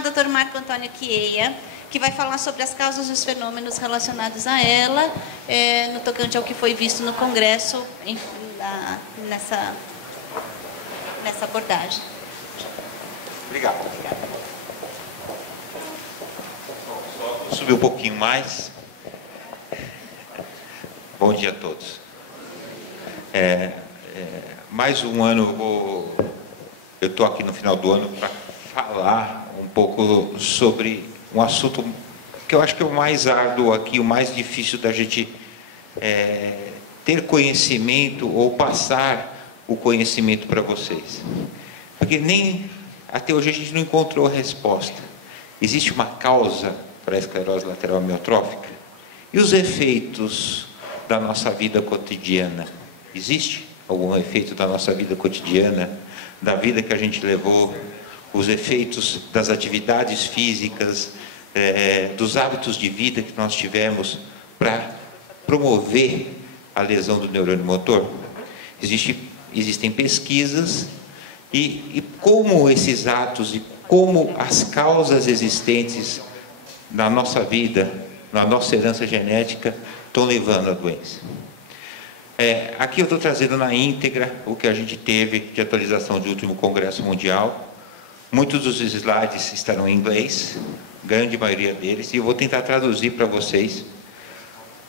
Dr. Marco Antônio Chiea, que vai falar sobre as causas e os fenômenos relacionados a ela, no tocante ao que foi visto no Congresso nessa abordagem. Obrigado. Só subir um pouquinho mais. Bom dia a todos. Mais um ano, eu estou aqui no final do ano para falar um pouco sobre um assunto que eu acho que é o mais árduo aqui, o mais difícil da gente ter conhecimento ou passar o conhecimento para vocês. Porque nem até hoje a gente não encontrou a resposta. Existe uma causa para a esclerose lateral amiotrófica? E os efeitos da nossa vida cotidiana? Existe algum efeito da nossa vida cotidiana, da vida que a gente levou, os efeitos das atividades físicas, dos hábitos de vida que nós tivemos para promover a lesão do neurônio motor? Existem pesquisas e como esses atos e como as causas existentes na nossa vida, na nossa herança genética, estão levando à doença. Aqui eu estou trazendo na íntegra o que a gente teve de atualização do último Congresso Mundial. Muitos dos slides estarão em inglês, grande maioria deles, e eu vou tentar traduzir para vocês,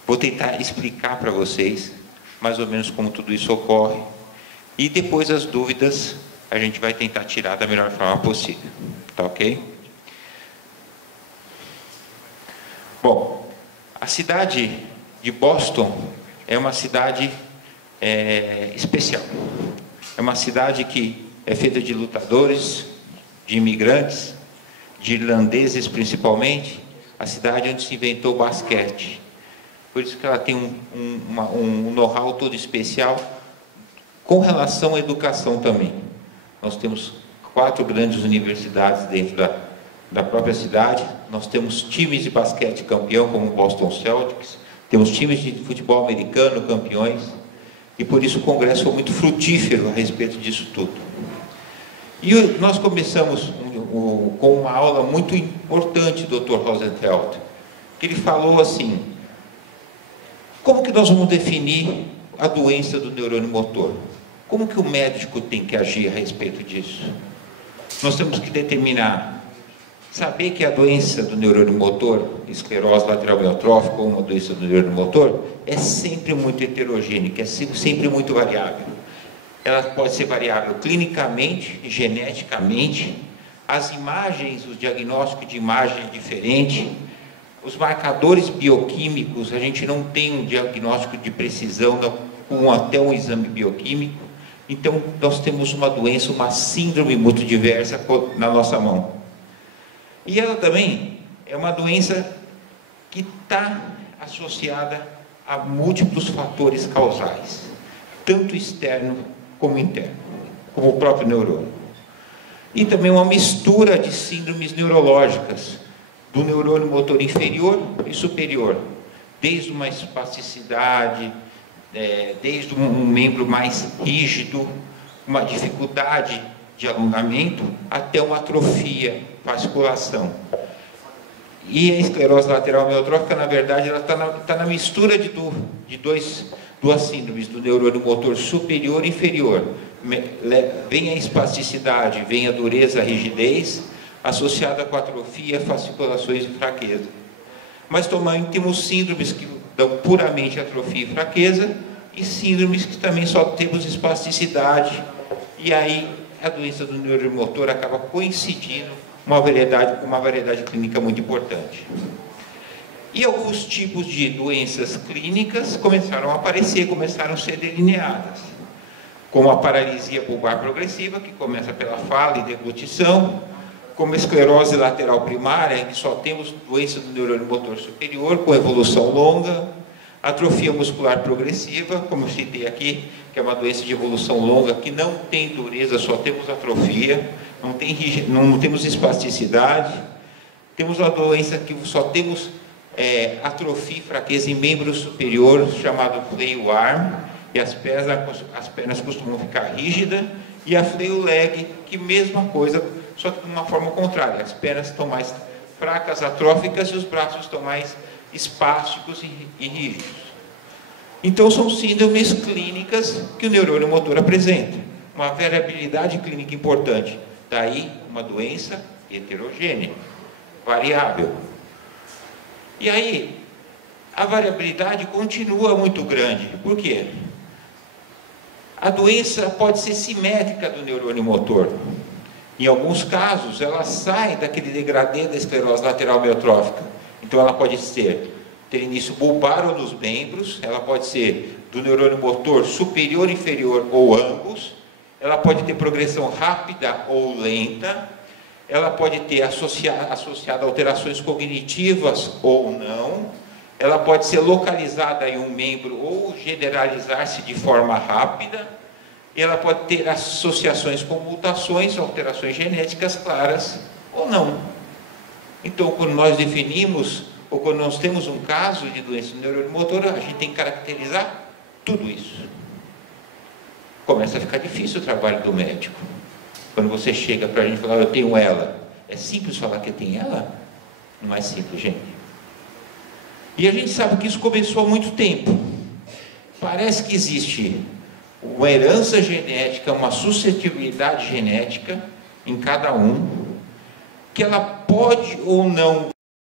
vou tentar explicar para vocês mais ou menos como tudo isso ocorre, e depois as dúvidas a gente vai tentar tirar da melhor forma possível. Tá ok? Bom, a cidade de Boston é uma cidade especial. É uma cidade que é feita de lutadores, de imigrantes, de irlandeses principalmente, a cidade onde se inventou o basquete. Por isso que ela tem um know-how todo especial com relação à educação também. Nós temos 4 grandes universidades dentro da própria cidade, nós temos times de basquete campeão, como o Boston Celtics, temos times de futebol americano campeões, e por isso o Congresso foi muito frutífero a respeito disso tudo. E nós começamos com uma aula muito importante do Dr. Rosenfeld, que ele falou assim: como que nós vamos definir a doença do neurônio motor? Como que o médico tem que agir a respeito disso? Nós temos que determinar, saber que a doença do neurônio motor, esclerose lateral amiotrófica ou uma doença do neurônio motor, é sempre muito heterogênea, é sempre muito variável. Ela pode ser variável clinicamente, geneticamente, as imagens, o diagnóstico de imagem é diferente, os marcadores bioquímicos, a gente não tem um diagnóstico de precisão com até um exame bioquímico. Então, nós temos uma doença, uma síndrome muito diversa na nossa mão. E ela também é uma doença que está associada a múltiplos fatores causais, tanto externo como interno, como o próprio neurônio. E também uma mistura de síndromes neurológicas, do neurônio motor inferior e superior, desde uma espasticidade, desde um membro mais rígido, uma dificuldade de alongamento, até uma atrofia, fasciculação. E a esclerose lateral amiotrófica, na verdade, ela está na mistura de duas síndromes, do neurônio motor superior e inferior. Vem a espasticidade, vem a dureza, a rigidez, associada com atrofia, fasciculações e fraqueza. Mas também temos síndromes que dão puramente atrofia e fraqueza, e síndromes que também só temos espasticidade, e aí a doença do neurônio motor acaba coincidindo com uma variedade clínica muito importante. E alguns tipos de doenças clínicas começaram a aparecer, começaram a ser delineadas, como a paralisia bulbar progressiva, que começa pela fala e deglutição, como a esclerose lateral primária, em que só temos doença do neurônio motor superior, com evolução longa, atrofia muscular progressiva, como eu citei aqui, que é uma doença de evolução longa, que não tem dureza, só temos atrofia, não temos espasticidade, temos uma doença que só temos atrofia e fraqueza em membro superior, chamado flail arm, e as pernas costumam ficar rígidas, e a flail leg, que mesma coisa, só que de uma forma contrária. As pernas estão mais fracas, atróficas, e os braços estão mais espásticos e rígidos. Então, são síndromes clínicas que o neurônio motor apresenta. Uma variabilidade clínica importante. Daí, uma doença heterogênea, variável. E aí, a variabilidade continua muito grande. Por quê? A doença pode ser simétrica do neurônio motor. Em alguns casos, ela sai daquele degradê da esclerose lateral amiotrófica. Então, ela pode ter início bulbar ou nos membros, ela pode ser do neurônio motor superior, inferior ou ambos, ela pode ter progressão rápida ou lenta, ela pode ter associada a alterações cognitivas ou não, ela pode ser localizada em um membro ou generalizar-se de forma rápida, ela pode ter associações com mutações, alterações genéticas claras ou não. Então, quando nós definimos, ou quando nós temos um caso de doença do neurônio motor, a gente tem que caracterizar tudo isso. Começa a ficar difícil o trabalho do médico. Quando você chega para a gente falar, eu tenho ela, é simples falar que tem ela? Não é simples, gente. E a gente sabe que isso começou há muito tempo. Parece que existe uma herança genética, uma suscetibilidade genética em cada um, que ela pode ou não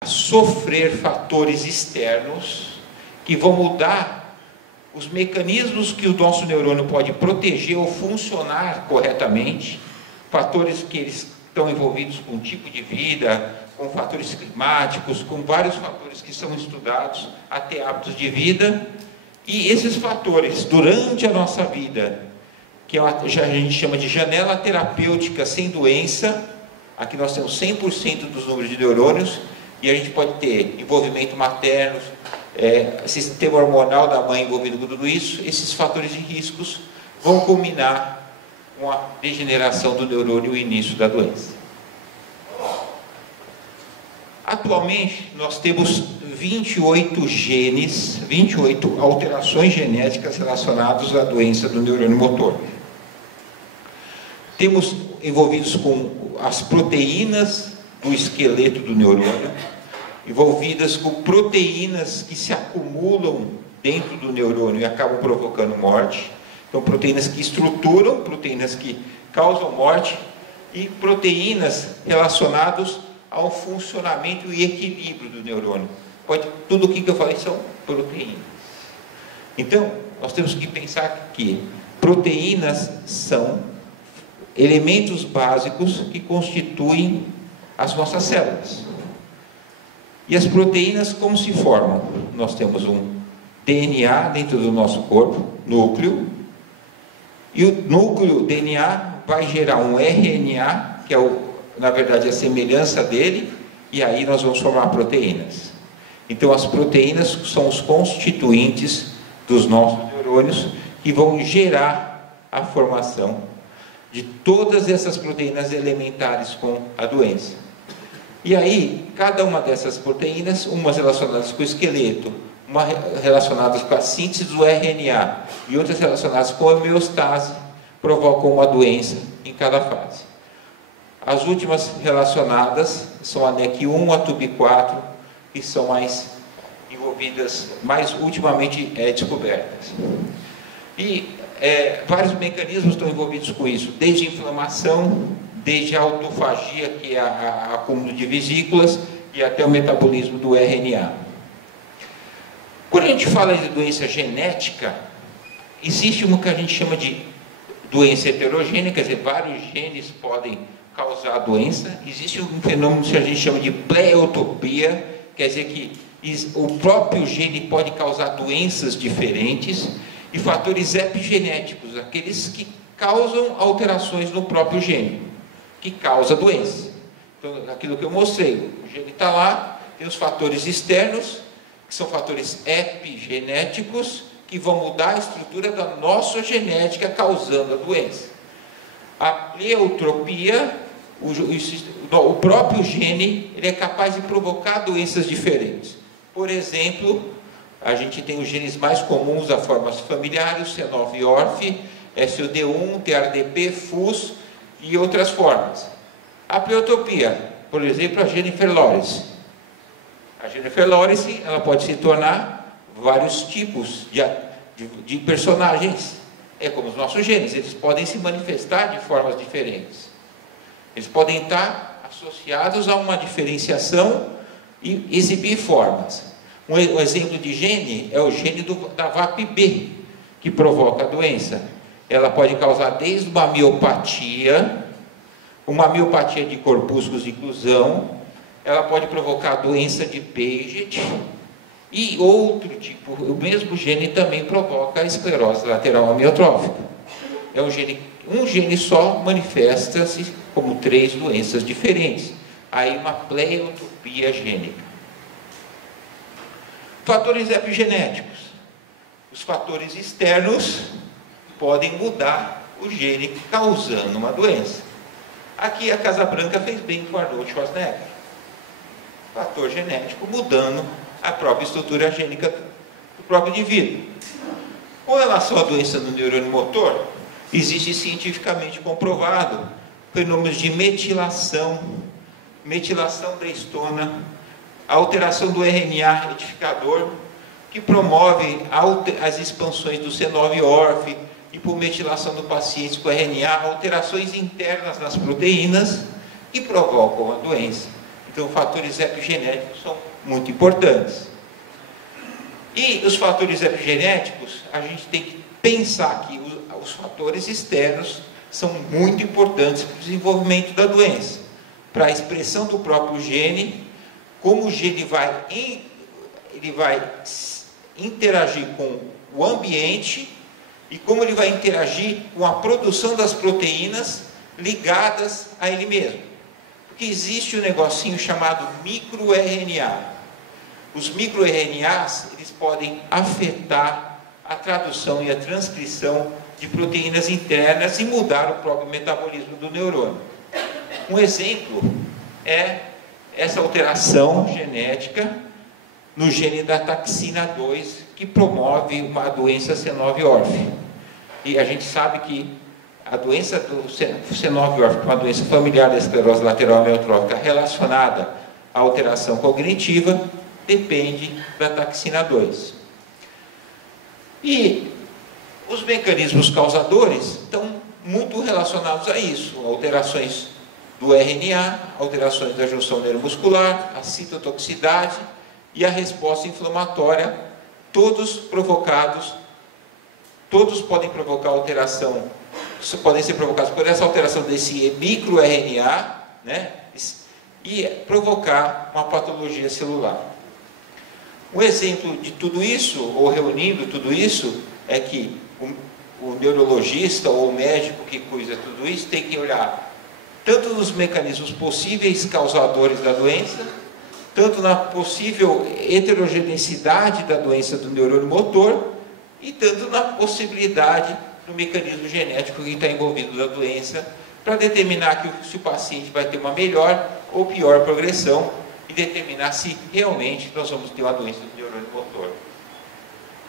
sofrer fatores externos que vão mudar os mecanismos que o nosso neurônio pode proteger ou funcionar corretamente, fatores que eles estão envolvidos com o tipo de vida, com fatores climáticos, com vários fatores que são estudados, até hábitos de vida, e esses fatores, durante a nossa vida, que a gente chama de janela terapêutica sem doença, aqui nós temos 100% dos números de neurônios, e a gente pode ter envolvimento materno, sistema hormonal da mãe envolvido com tudo isso, esses fatores de riscos vão culminar com a degeneração do neurônio e o início da doença. Atualmente, nós temos 28 genes, 28 alterações genéticas relacionadas à doença do neurônio motor. Temos envolvidos com as proteínas do esqueleto do neurônio, envolvidas com proteínas que se acumulam dentro do neurônio e acabam provocando morte. Então, proteínas que estruturam, proteínas que causam morte e proteínas relacionadas ao funcionamento e equilíbrio do neurônio. Tudo o que eu falei são proteínas. Então, nós temos que pensar que proteínas são elementos básicos que constituem as nossas células. E as proteínas como se formam? Nós temos um DNA dentro do nosso corpo, núcleo, e o núcleo DNA vai gerar um RNA, que é na verdade a semelhança dele, e aí nós vamos formar proteínas. Então as proteínas são os constituintes dos nossos neurônios que vão gerar a formação de todas essas proteínas elementares com a doença. E aí, cada uma dessas proteínas, umas relacionadas com o esqueleto, uma relacionadas com a síntese do RNA e outras relacionadas com a homeostase, provocam uma doença em cada fase. As últimas relacionadas são a NEC1, a TUB4, que são mais envolvidas, mais ultimamente descobertas. E vários mecanismos estão envolvidos com isso, desde inflamação, desde a autofagia, que é o acúmulo de vesículas, e até o metabolismo do RNA. Quando a gente fala de doença genética, existe uma que a gente chama de doença heterogênea, quer dizer, vários genes podem causar a doença. Existe um fenômeno que a gente chama de pleiotropia, quer dizer que o próprio gene pode causar doenças diferentes, e fatores epigenéticos, aqueles que causam alterações no próprio gene, que causa doença. Então, aquilo que eu mostrei, o gene está lá, tem os fatores externos, que são fatores epigenéticos, que vão mudar a estrutura da nossa genética, causando a doença. A pleiotropia, o próprio gene, ele é capaz de provocar doenças diferentes. Por exemplo, a gente tem os genes mais comuns da forma familiar, o C9orf, SOD1, TRDP, FUS e outras formas. A pleiotropia, por exemplo, a Jennifer Lawrence. A Jennifer Lawrence, ela pode se tornar vários tipos de personagens. É como os nossos genes, eles podem se manifestar de formas diferentes. Eles podem estar associados a uma diferenciação e exibir formas. Um exemplo de gene é o gene da VAP-B, que provoca a doença. Ela pode causar desde uma miopatia de corpúsculos de inclusão, ela pode provocar doença de Paget, e outro tipo, o mesmo gene também provoca a esclerose lateral amiotrófica. É um gene só manifesta-se como 3 doenças diferentes. Aí uma pleiotropia gênica. Fatores epigenéticos. Os fatores externos podem mudar o gene causando uma doença. Aqui a Casa Branca fez bem com Arnold Schwarzenegger. Fator genético mudando a própria estrutura gênica do próprio indivíduo. Com relação à doença do neurônio motor, existe cientificamente comprovado fenômenos de metilação da histona, alteração do RNA retificador, que promove as expansões do C9orf, hipometilação do paciente com RNA, alterações internas nas proteínas que provocam a doença. Então, fatores epigenéticos são muito importantes. E os fatores epigenéticos, a gente tem que pensar que os fatores externos são muito importantes para o desenvolvimento da doença, para a expressão do próprio gene, como o gene vai interagir com o ambiente e como ele vai interagir com a produção das proteínas ligadas a ele mesmo. Porque existe um negocinho chamado microRNA. Os microRNAs, eles podem afetar a tradução e a transcrição de proteínas internas e mudar o próprio metabolismo do neurônio. Um exemplo é essa alteração genética no gene da taxina 2, que promove uma doença C9orf. E a gente sabe que a doença do C9orf, uma doença familiar da esclerose lateral amiotrófica relacionada à alteração cognitiva, depende da taxina 2. E os mecanismos causadores estão muito relacionados a isso, alterações do RNA, alterações da junção neuromuscular, a citotoxicidade e a resposta inflamatória, todos podem provocar alteração, podem ser provocados por essa alteração desse microRNA, né, e provocar uma patologia celular. Um exemplo de tudo isso, ou reunindo tudo isso, é que o neurologista ou o médico que cuida de tudo isso tem que olhar tanto nos mecanismos possíveis causadores da doença, tanto na possível heterogeneidade da doença do neurônio motor, e tanto na possibilidade do mecanismo genético que está envolvido da doença, para determinar se o paciente vai ter uma melhor ou pior progressão, e determinar se realmente nós vamos ter uma doença do neurônio motor.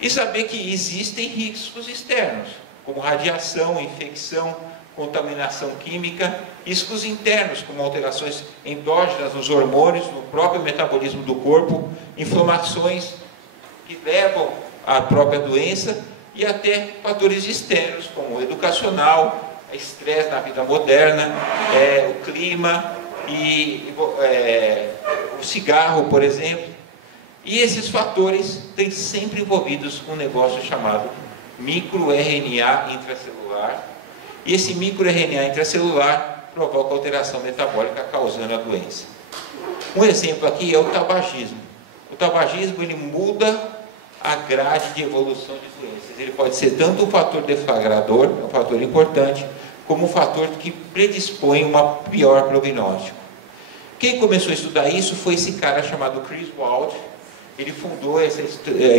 E saber que existem riscos externos, como radiação, infecção, contaminação química, riscos internos, como alterações endógenas nos hormônios, no próprio metabolismo do corpo, inflamações que levam à própria doença, e até fatores externos, como o educacional, estresse na vida moderna, o clima, o cigarro, por exemplo. E esses fatores têm sempre envolvidos um negócio chamado microRNA intracelular, e esse microRNA intracelular provoca alteração metabólica causando a doença. Um exemplo aqui é o tabagismo. O tabagismo, ele muda a grade de evolução de doenças. Ele pode ser tanto um fator deflagrador, um fator importante, como um fator que predispõe a um pior prognóstico. Quem começou a estudar isso foi esse cara chamado Chris Wald. Ele fundou esse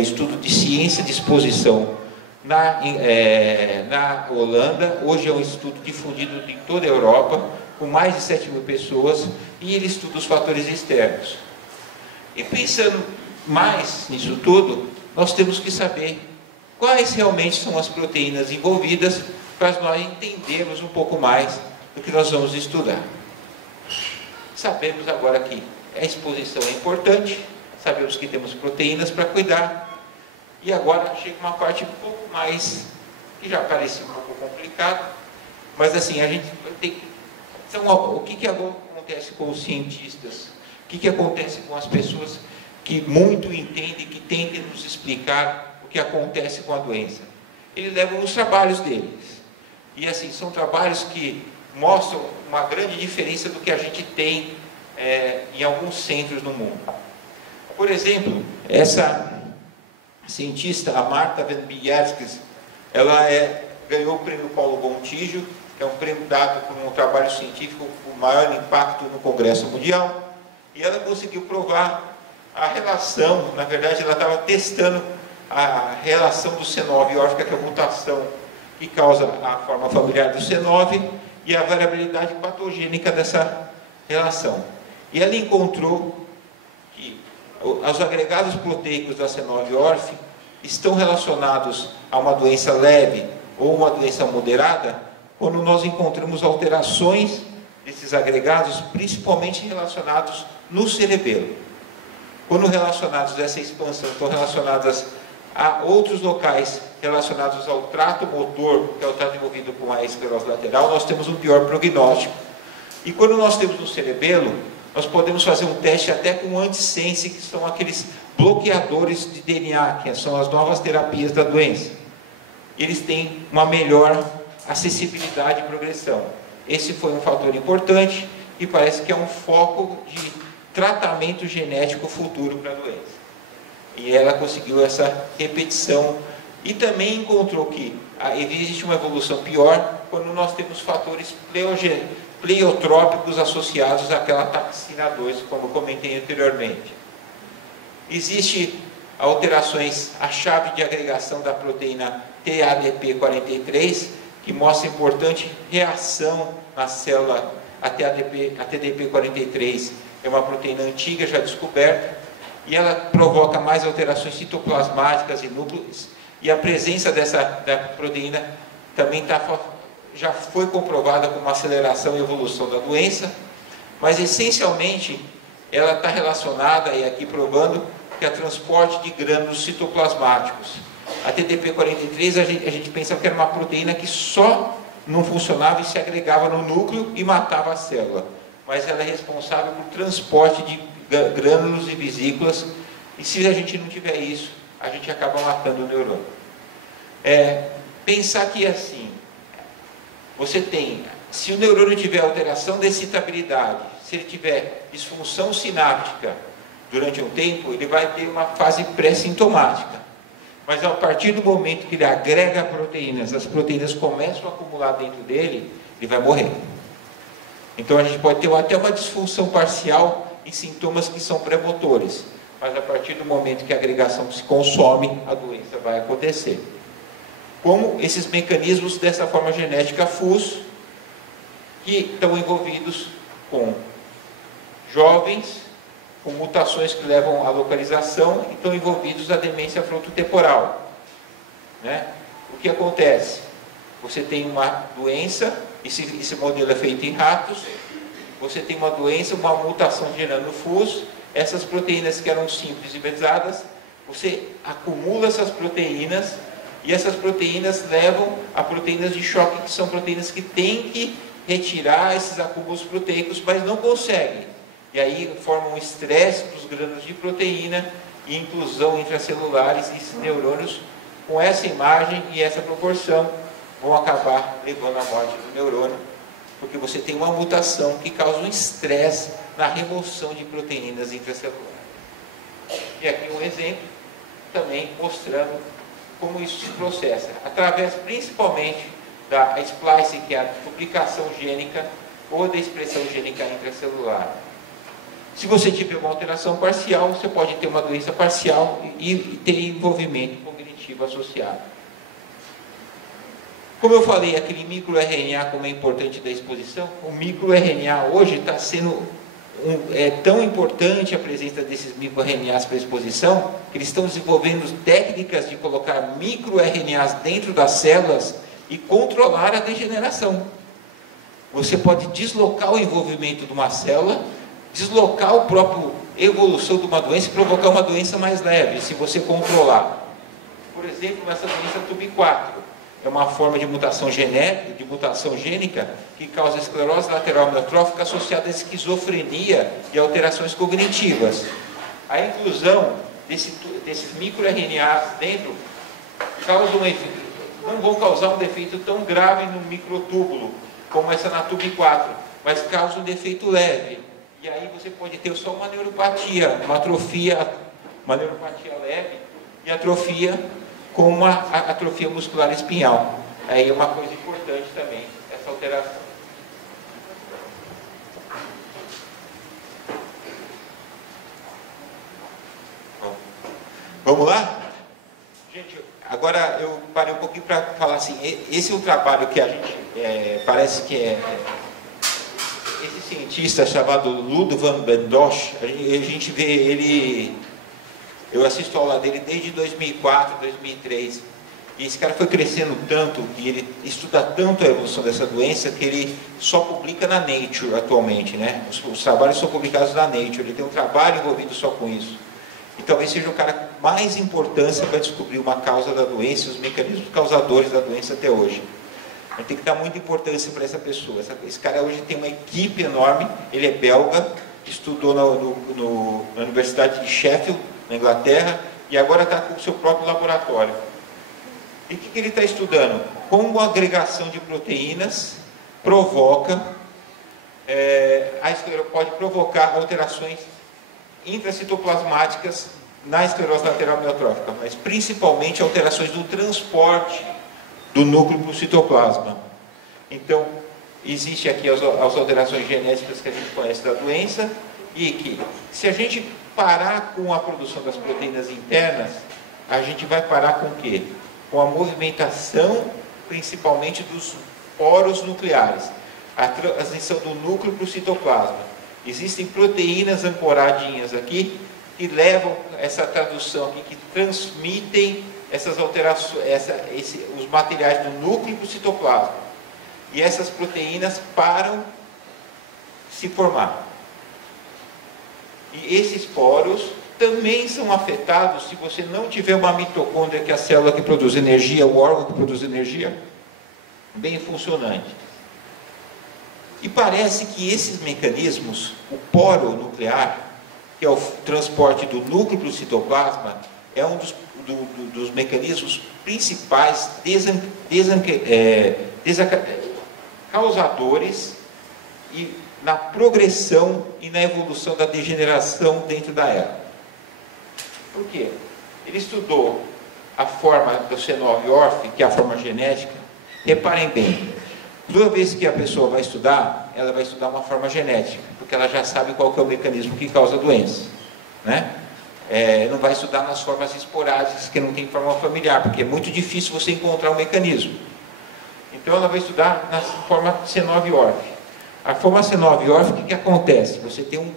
estudo de ciência de exposição na Holanda. Hoje é um estudo difundido em toda a Europa, com mais de 7.000 pessoas, e ele estuda os fatores externos. E pensando mais nisso tudo, nós temos que saber quais realmente são as proteínas envolvidas, para nós entendermos um pouco mais do que nós vamos estudar. sabemos agora que a exposição é importante, sabemos que temos proteínas para cuidar, e agora chega uma parte um pouco mais, que já parecia um pouco complicado, mas assim, a gente tem que... Então, o que acontece com os cientistas? O que acontece com as pessoas que muito entendem, que tentem nos explicar o que acontece com a doença? Eles levam os trabalhos deles. E assim, são trabalhos que mostram uma grande diferença do que a gente tem em alguns centros no mundo. Por exemplo, essa cientista, a Marta Wenbierskis, ela ganhou o prêmio Paulo Gontijo, que é um prêmio dado por um trabalho científico com maior impacto no Congresso Mundial, e ela conseguiu provar a relação, na verdade ela estava testando a relação do C9 órfica, que é a mutação que causa a forma familiar do C9, e a variabilidade patogênica dessa relação. E ela encontrou que os agregados proteicos da C9orf estão relacionados a uma doença leve ou uma doença moderada, quando nós encontramos alterações desses agregados, principalmente relacionados no cerebelo. Quando relacionados a essa expansão, estão relacionadas a outros locais relacionados ao trato motor, que é o trato envolvido com a esclerose lateral, nós temos um pior prognóstico. E quando nós temos no cerebelo, nós podemos fazer um teste até com antissense, que são aqueles bloqueadores de DNA, que são as novas terapias da doença. Eles têm uma melhor acessibilidade e progressão. Esse foi um fator importante e parece que é um foco de tratamento genético futuro para a doença. E ela conseguiu essa repetição e também encontrou que existe uma evolução pior quando nós temos fatores pleiotrópicos associados àquela taxina 2, como eu comentei anteriormente. Existem alterações, a chave de agregação da proteína TADP43, que mostra importante reação na célula. A TADP43 é uma proteína antiga, já descoberta, e ela provoca mais alterações citoplasmáticas e núcleos, e a presença da proteína também já foi comprovada como uma aceleração e evolução da doença, mas essencialmente ela está relacionada, e aqui provando, que é o transporte de grânulos citoplasmáticos. A TDP43 a gente pensa que era uma proteína que só não funcionava e se agregava no núcleo e matava a célula, mas ela é responsável por transporte de grânulos e vesículas, e se a gente não tiver isso, a gente acaba matando o neurônio. Pensar que assim, você tem, se o neurônio tiver alteração de excitabilidade, se ele tiver disfunção sináptica durante um tempo, ele vai ter uma fase pré-sintomática. Mas a partir do momento que ele agrega proteínas, as proteínas começam a acumular dentro dele, ele vai morrer. Então a gente pode ter até uma disfunção parcial em sintomas que são premotores, mas a partir do momento que a agregação se consome, a doença vai acontecer. Como esses mecanismos dessa forma genética FUS, que estão envolvidos com jovens, com mutações que levam à localização, e estão envolvidos na demência frontotemporal. O que acontece? Você tem uma doença, esse modelo é feito em ratos, você tem uma doença, uma mutação gerando FUS, essas proteínas que eram simples e pesadas, você acumula essas proteínas, e essas proteínas levam a proteínas de choque, que são proteínas que têm que retirar esses acúmulos proteicos, mas não conseguem. E aí formam um estresse para os grânulos de proteína e inclusão intracelulares, e esses neurônios, com essa imagem e essa proporção, vão acabar levando à morte do neurônio, porque você tem uma mutação que causa um estresse na remoção de proteínas intracelulares. E aqui um exemplo também mostrando como isso se processa, através principalmente da splice, que é a duplicação gênica, ou da expressão gênica intracelular. Se você tiver uma alteração parcial, você pode ter uma doença parcial e ter envolvimento cognitivo associado. Como eu falei, aquele microRNA como é importante da exposição, o microRNA hoje está sendo tão importante a presença desses microRNAs para a exposição, que eles estão desenvolvendo técnicas de colocar microRNAs dentro das células e controlar a degeneração. Você pode deslocar o envolvimento de uma célula, deslocar o próprio evolução de uma doença e provocar uma doença mais leve, se você controlar. Por exemplo, essa doença TUB4 é uma forma de mutação genética, de mutação gênica, que causa esclerose lateral amiotrófica associada à esquizofrenia e alterações cognitivas. A inclusão desses microRNAs dentro não vão causar um defeito tão grave no microtúbulo, como essa na TUB4, mas causa um defeito leve. E aí você pode ter só uma neuropatia, uma neuropatia leve e atrofia com uma atrofia muscular espinhal. Aí é uma coisa importante também, essa alteração. Bom, vamos lá? Gente, agora eu parei um pouquinho para falar assim, esse é um trabalho que a gente, parece que esse cientista chamado Ludo van Bendosch, a gente vê ele, eu assisto a aula dele desde 2004, 2003, e esse cara foi crescendo tanto, e ele estuda tanto a evolução dessa doença, que ele só publica na Nature atualmente, né? Os trabalhos são publicados na Nature, ele tem um trabalho envolvido só com isso. E talvez seja o cara com mais importância para descobrir uma causa da doença e os mecanismos causadores da doença até hoje. A gente tem que dar muita importância para essa pessoa. Esse cara hoje tem uma equipe enorme, ele é belga, estudou na Universidade de Sheffield, na Inglaterra, e agora está com o seu próprio laboratório. E o que ele está estudando? Como a agregação de proteínas provoca, pode provocar alterações intracitoplasmáticas na esclerose lateral amiotrófica, mas principalmente alterações do transporte do núcleo para o citoplasma. Então, existe aqui as alterações genéticas que a gente conhece da doença, e que, se a gente parar com a produção das proteínas internas, a gente vai parar com o quê? Com a movimentação, principalmente dos poros nucleares, a transição do núcleo para o citoplasma. Existem proteínas ancoradinhas aqui, que levam essa tradução aqui, que transmitem essas alterações, os materiais do núcleo para o citoplasma. E essas proteínas param de se formar. E esses poros também são afetados se você não tiver uma mitocôndria, que é a célula que produz energia, o órgão que produz energia, bem funcionante. E parece que esses mecanismos, o poro nuclear, que é o transporte do núcleo para o citoplasma, é um dos mecanismos principais causadores e na progressão e na evolução da degeneração dentro da ELA. Por quê? Ele estudou a forma do C9orf, que é a forma genética. Reparem bem, toda vez que a pessoa vai estudar, ela vai estudar uma forma genética, porque ela já sabe qual que é o mecanismo que causa a doença, né? Não vai estudar nas formas esporádicas, que não tem forma familiar, porque é muito difícil você encontrar um mecanismo. Então ela vai estudar na forma C9orf. A forma C9orf, o que acontece? Você tem um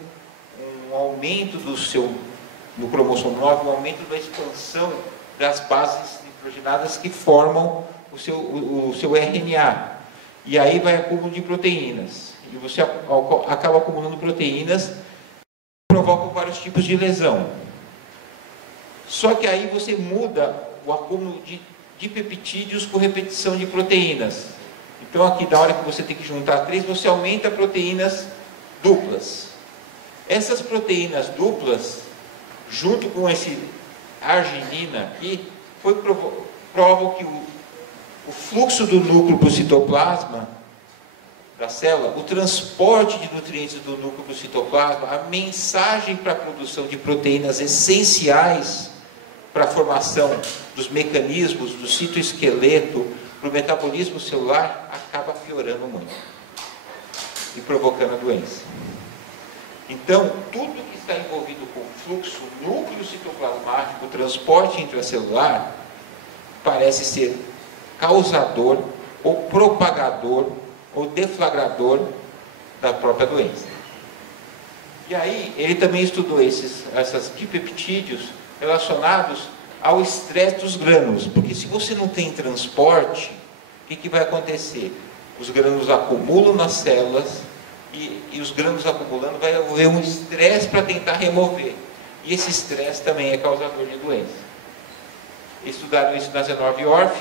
aumento do cromossomo 9, um aumento da expansão das bases nitrogenadas que formam o seu RNA. E aí vai acúmulo de proteínas. E você acaba acumulando proteínas que provocam vários tipos de lesão. Só que aí você muda o acúmulo de peptídeos por repetição de proteínas. Então aqui, na hora que você tem que juntar 3, você aumenta proteínas duplas. Essas proteínas duplas, junto com esse arginina aqui, provam que o fluxo do núcleo para o citoplasma da célula, o transporte de nutrientes do núcleo para o citoplasma, a mensagem para a produção de proteínas essenciais para a formação dos mecanismos do citoesqueleto, para o metabolismo celular, acaba piorando muito e provocando a doença. Então, tudo que está envolvido com o fluxo núcleo citoplasmático, o transporte intracelular, parece ser causador ou propagador ou deflagrador da própria doença. E aí, ele também estudou esses dipeptídeos relacionados ao estresse dos grânulos, porque se você não tem transporte, o que vai acontecer? Os grânulos acumulam nas células, e os grânulos acumulando, vai haver um estresse para tentar remover. E esse estresse também é causador de doença. Estudaram isso na Zenove-Orff,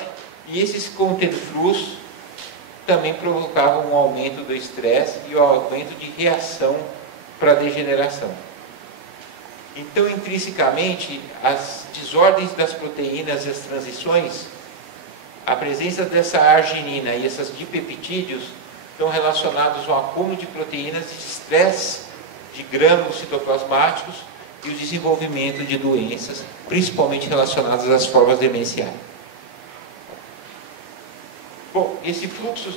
e esses contenflus também provocavam um aumento do estresse e o aumento de reação para a degeneração. Então, intrinsecamente, as desordens das proteínas e as transições, a presença dessa arginina e essas dipeptídeos estão relacionados ao acúmulo de proteínas e de estresse de grânulos citoplasmáticos e o desenvolvimento de doenças, principalmente relacionadas às formas demenciais. Bom, esse fluxo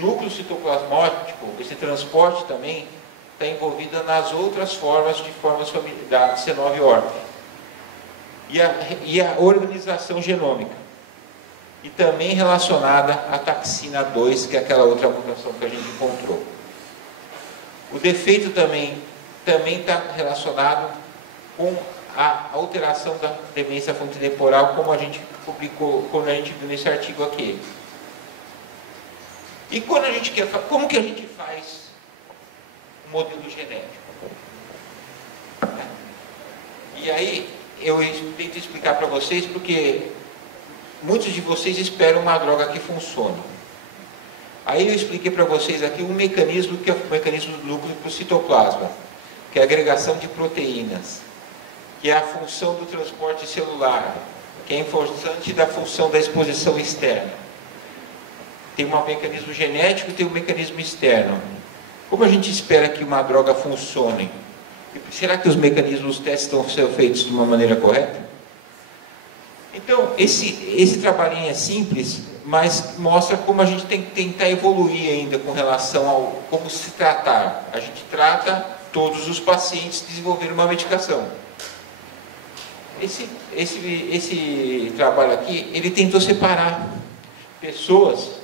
núcleo citoplasmático, esse transporte também está envolvido nas outras formas da C9-ORF e a organização genômica, e também relacionada à taxina 2, que é aquela outra mutação que a gente encontrou. O defeito também está relacionado com a alteração da demência frontotemporal, como a gente publicou, quando a gente viu nesse artigo aqui. E quando a gente quer, como que a gente faz um modelo genético? E aí eu tento explicar para vocês, porque muitos de vocês esperam uma droga que funcione. Aí eu expliquei para vocês aqui um mecanismo, que é o mecanismo do núcleo para o citoplasma, que é a agregação de proteínas, que é a função do transporte celular, que é importante da função da exposição externa. Tem um mecanismo genético e tem um mecanismo externo. Como a gente espera que uma droga funcione? Será que os mecanismos, os testes estão sendo feitos de uma maneira correta? Então, esse trabalhinho é simples, mas mostra como a gente tem que tentar evoluir ainda com relação ao como se tratar. A gente trata todos os pacientes desenvolvendo uma medicação. Esse trabalho aqui, ele tentou separar pessoas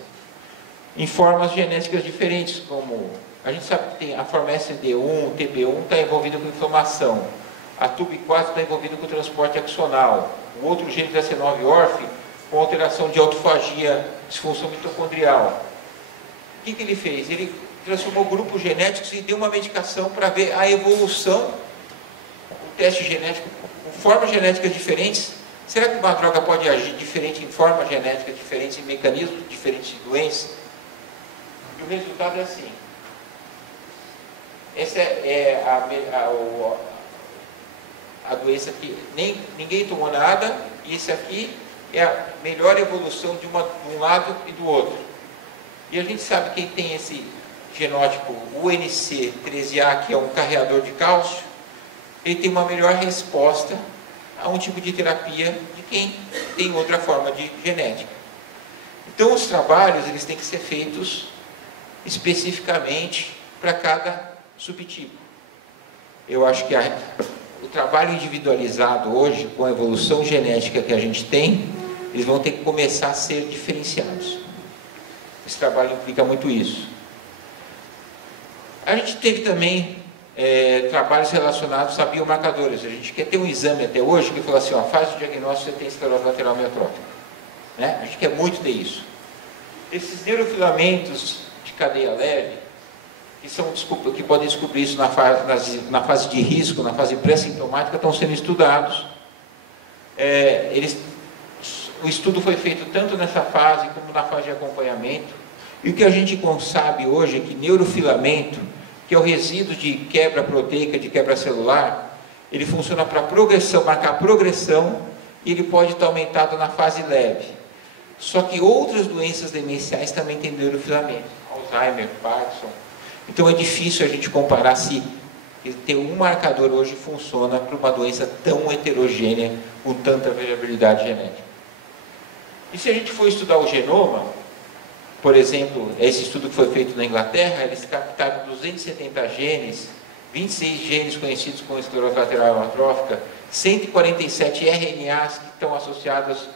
em formas genéticas diferentes, como a gente sabe que tem a forma SD1, TB1 está envolvida com inflamação, a TUB4 está envolvida com transporte axonal, o outro gene da C9-ORF com alteração de autofagia, disfunção mitocondrial. O que ele fez? Ele transformou grupos genéticos e deu uma medicação para ver a evolução, o teste genético com formas genéticas diferentes. Será que uma droga pode agir diferente em formas genéticas diferentes, em mecanismos diferentes de doença? E o resultado é assim. Essa é a doença que ninguém tomou nada, e esse aqui é a melhor evolução de um lado e do outro. E a gente sabe que quem tem esse genótipo UNC13A, que é um carreador de cálcio, ele tem uma melhor resposta a um tipo de terapia de quem tem outra forma de genética. Então os trabalhos eles têm que ser feitos especificamente para cada subtipo. Eu acho que o trabalho individualizado hoje, com a evolução genética que a gente tem, eles vão ter que começar a ser diferenciados. Esse trabalho implica muito isso. A gente teve também trabalhos relacionados a biomarcadores. A gente quer ter um exame até hoje que fala assim, ó, faz o diagnóstico, você tem esclerose lateral amiotrófica. Né? A gente quer muito ter isso. Esses neurofilamentos de cadeia leve, que podem descobrir isso na fase de risco, na fase pré-sintomática, estão sendo estudados. O estudo foi feito tanto nessa fase como na fase de acompanhamento. E o que a gente sabe hoje é que neurofilamento, que é o resíduo de quebra proteica, de quebra celular, ele funciona para progressão, marcar progressão, e ele pode estar aumentado na fase leve. Só que outras doenças demenciais também têm neurofilamento, Alzheimer, Parkinson. Então é difícil a gente comparar se ter um marcador hoje funciona para uma doença tão heterogênea, com tanta variabilidade genética. E se a gente for estudar o genoma, por exemplo, esse estudo que foi feito na Inglaterra, eles captaram 270 genes, 26 genes conhecidos como esclerose lateral amiotrófica, 147 RNAs que estão associados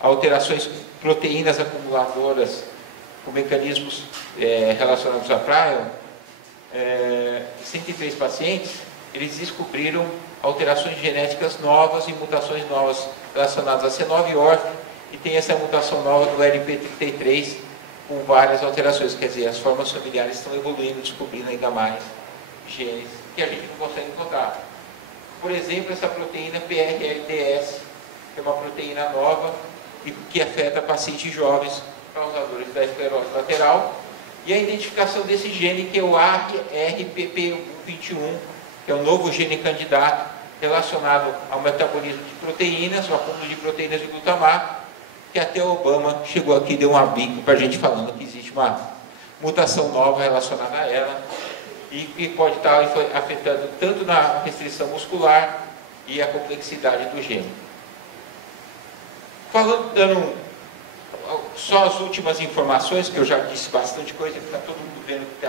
a alterações, proteínas acumuladoras, com mecanismos relacionados a prion. 103 pacientes, eles descobriram alterações genéticas novas e mutações novas relacionadas a C9-ORF, e tem essa mutação nova do LP33, com várias alterações, quer dizer, as formas familiares estão evoluindo, descobrindo ainda mais genes que a gente não consegue encontrar. Por exemplo, essa proteína PRLDS, que é uma proteína nova e que afeta pacientes jovens causadores da esclerose lateral, e a identificação desse gene, que é o ARPP21, que é o novo gene candidato relacionado ao metabolismo de proteínas, ao acúmulo de proteínas de glutamato, que até o Obama chegou aqui e deu um bico para a gente falando que existe uma mutação nova relacionada a ela e que pode estar afetando tanto na restrição muscular e a complexidade do gene. Dando só as últimas informações, que eu já disse bastante coisa, que está todo mundo vendo que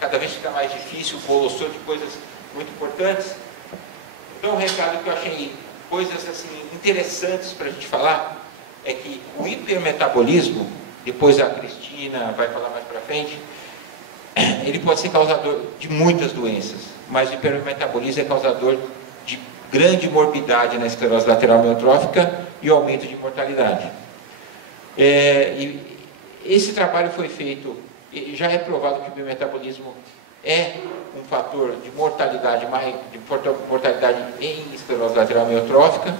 cada vez fica mais difícil, bolsou de coisas muito importantes. Então, um recado que eu achei coisas assim interessantes para a gente falar é que o hipermetabolismo, depois a Cristina vai falar mais para frente, ele pode ser causador de muitas doenças, mas o hipermetabolismo é causador de grande morbidade na esclerose lateral amiotrófica e o aumento de mortalidade. E esse trabalho foi feito, já é provado que o hipermetabolismo é um fator de mortalidade, em esclerose lateral amiotrófica,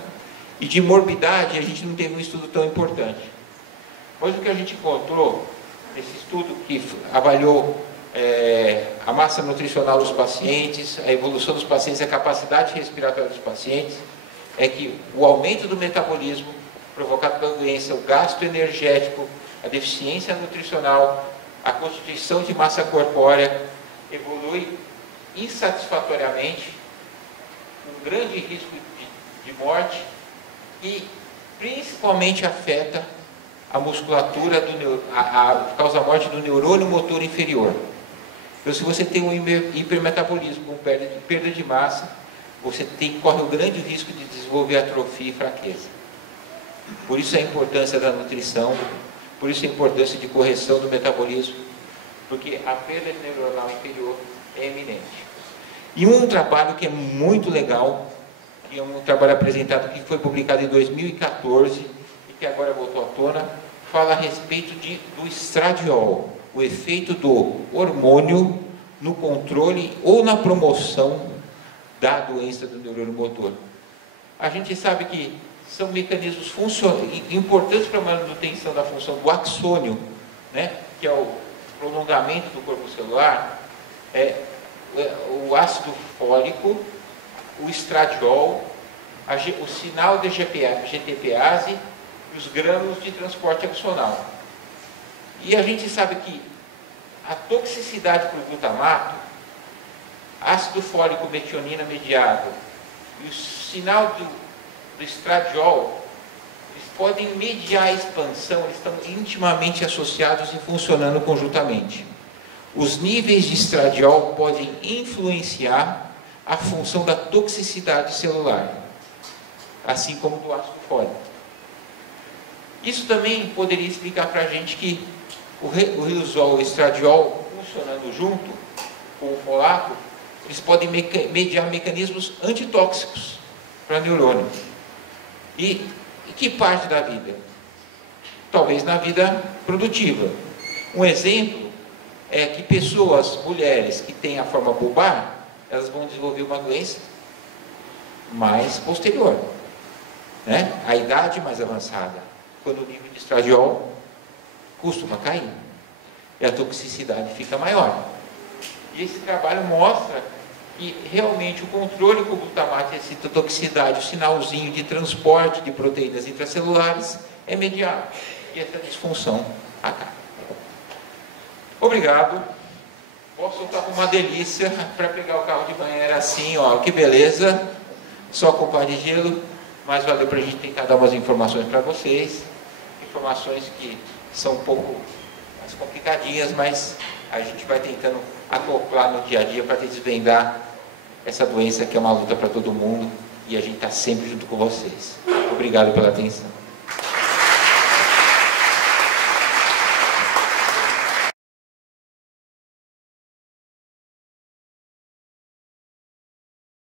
e de morbidade a gente não teve um estudo tão importante. Mas o que a gente encontrou nesse estudo, que avaliou a massa nutricional dos pacientes, a evolução dos pacientes, a capacidade respiratória dos pacientes, é que o aumento do metabolismo provocado pela doença, o gasto energético, a deficiência nutricional, a constituição de massa corpórea evolui insatisfatoriamente, com grande risco de morte, e principalmente afeta a musculatura, causa a morte do neurônio motor inferior. Então, se você tem um hipermetabolismo com perda de massa, você corre o grande risco de desenvolver atrofia e fraqueza. Por isso a importância da nutrição, por isso a importância de correção do metabolismo, porque a perda neuronal inferior é eminente. E um trabalho que é muito legal, que é um trabalho apresentado, que foi publicado em 2014 e que agora voltou à tona, fala a respeito do estradiol, o efeito do hormônio no controle ou na promoção da doença do neurônio motor. A gente sabe que são mecanismos importantes para a manutenção da função do axônio, né, que é o prolongamento do corpo celular, o ácido fólico, o estradiol, o sinal de GTPase e os grânulos de transporte axonal. E a gente sabe que a toxicidade para o glutamato, ácido fólico metionina mediado e o sinal do estradiol, eles podem mediar a expansão, eles estão intimamente associados e funcionando conjuntamente. Os níveis de estradiol podem influenciar a função da toxicidade celular, assim como do ácido fólico. Isso também poderia explicar para a gente que o riluzol e o estradiol, funcionando junto com o folato, eles podem mediar mecanismos antitóxicos para neurônio. E que parte da vida? Talvez na vida produtiva. Um exemplo é que mulheres que têm a forma bulbar, elas vão desenvolver uma doença mais posterior, né? A idade mais avançada, quando o nível de estradiol costuma cair e a toxicidade fica maior. E esse trabalho mostra que realmente o controle com o glutamato e a citotoxicidade, o sinalzinho de transporte de proteínas intracelulares é mediado e essa disfunção acaba. Obrigado. Posso soltar com uma delícia para pegar o carro de banheiro assim, ó, que beleza. Só com pá de gelo, mas valeu para a gente tentar dar umas informações para vocês. Informações que são um pouco mais complicadinhas, mas a gente vai tentando acoplar no dia a dia para desvendar essa doença que é uma luta para todo mundo e a gente está sempre junto com vocês. Obrigado pela atenção.